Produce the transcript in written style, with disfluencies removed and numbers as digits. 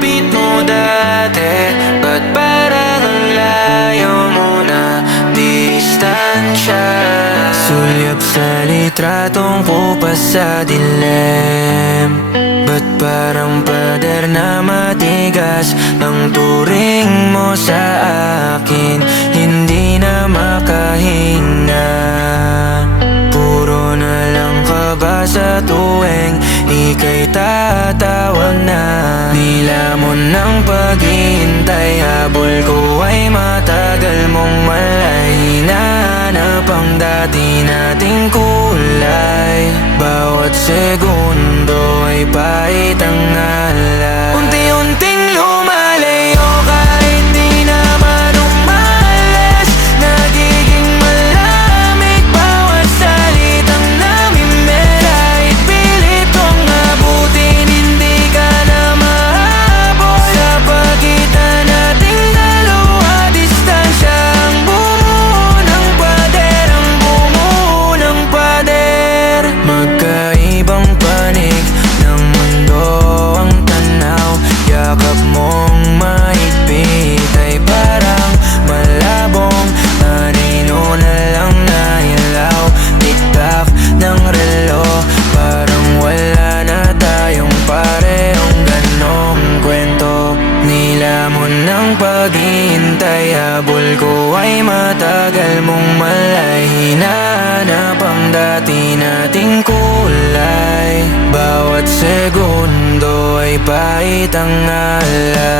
kapit mo dati? Ba't parang ang layo mo na? Distansya, sulyap sa litratong ko pa sa dilim. Ba't parang pader na matigas ang turing mo sa akin? Hindi na makahinga. Puro na lang kaba sa tuwing ika'y tatawag na. Nilamon ng paghihintay, habol ko ay matagal mong malay. Hinahanap ang dati nating kulay. Bawat segundo ay pahit ang alay. Unti-unting lumalayo kahit di naman umalis. Nagiging malamig bawat salitang namimilay. Pilit kong abutin, hindi ka na mahabol. Sa pagitan nating dalawa, distansya ang bumuo ng pader, ang bumuo ng pader. Magkaibang panig ng mundo ang tanaw. Yakap mong mahigpit ay parang malabong anino na lang na ilaw. Tiktak ng relo, parang wala na tayong parehong ganong kwento. Nilamon ng paghihintay, habol ko ay matagal mong malay. Hinahanap ang dati nating kulay. Bawat segundo ay pahit ang alay.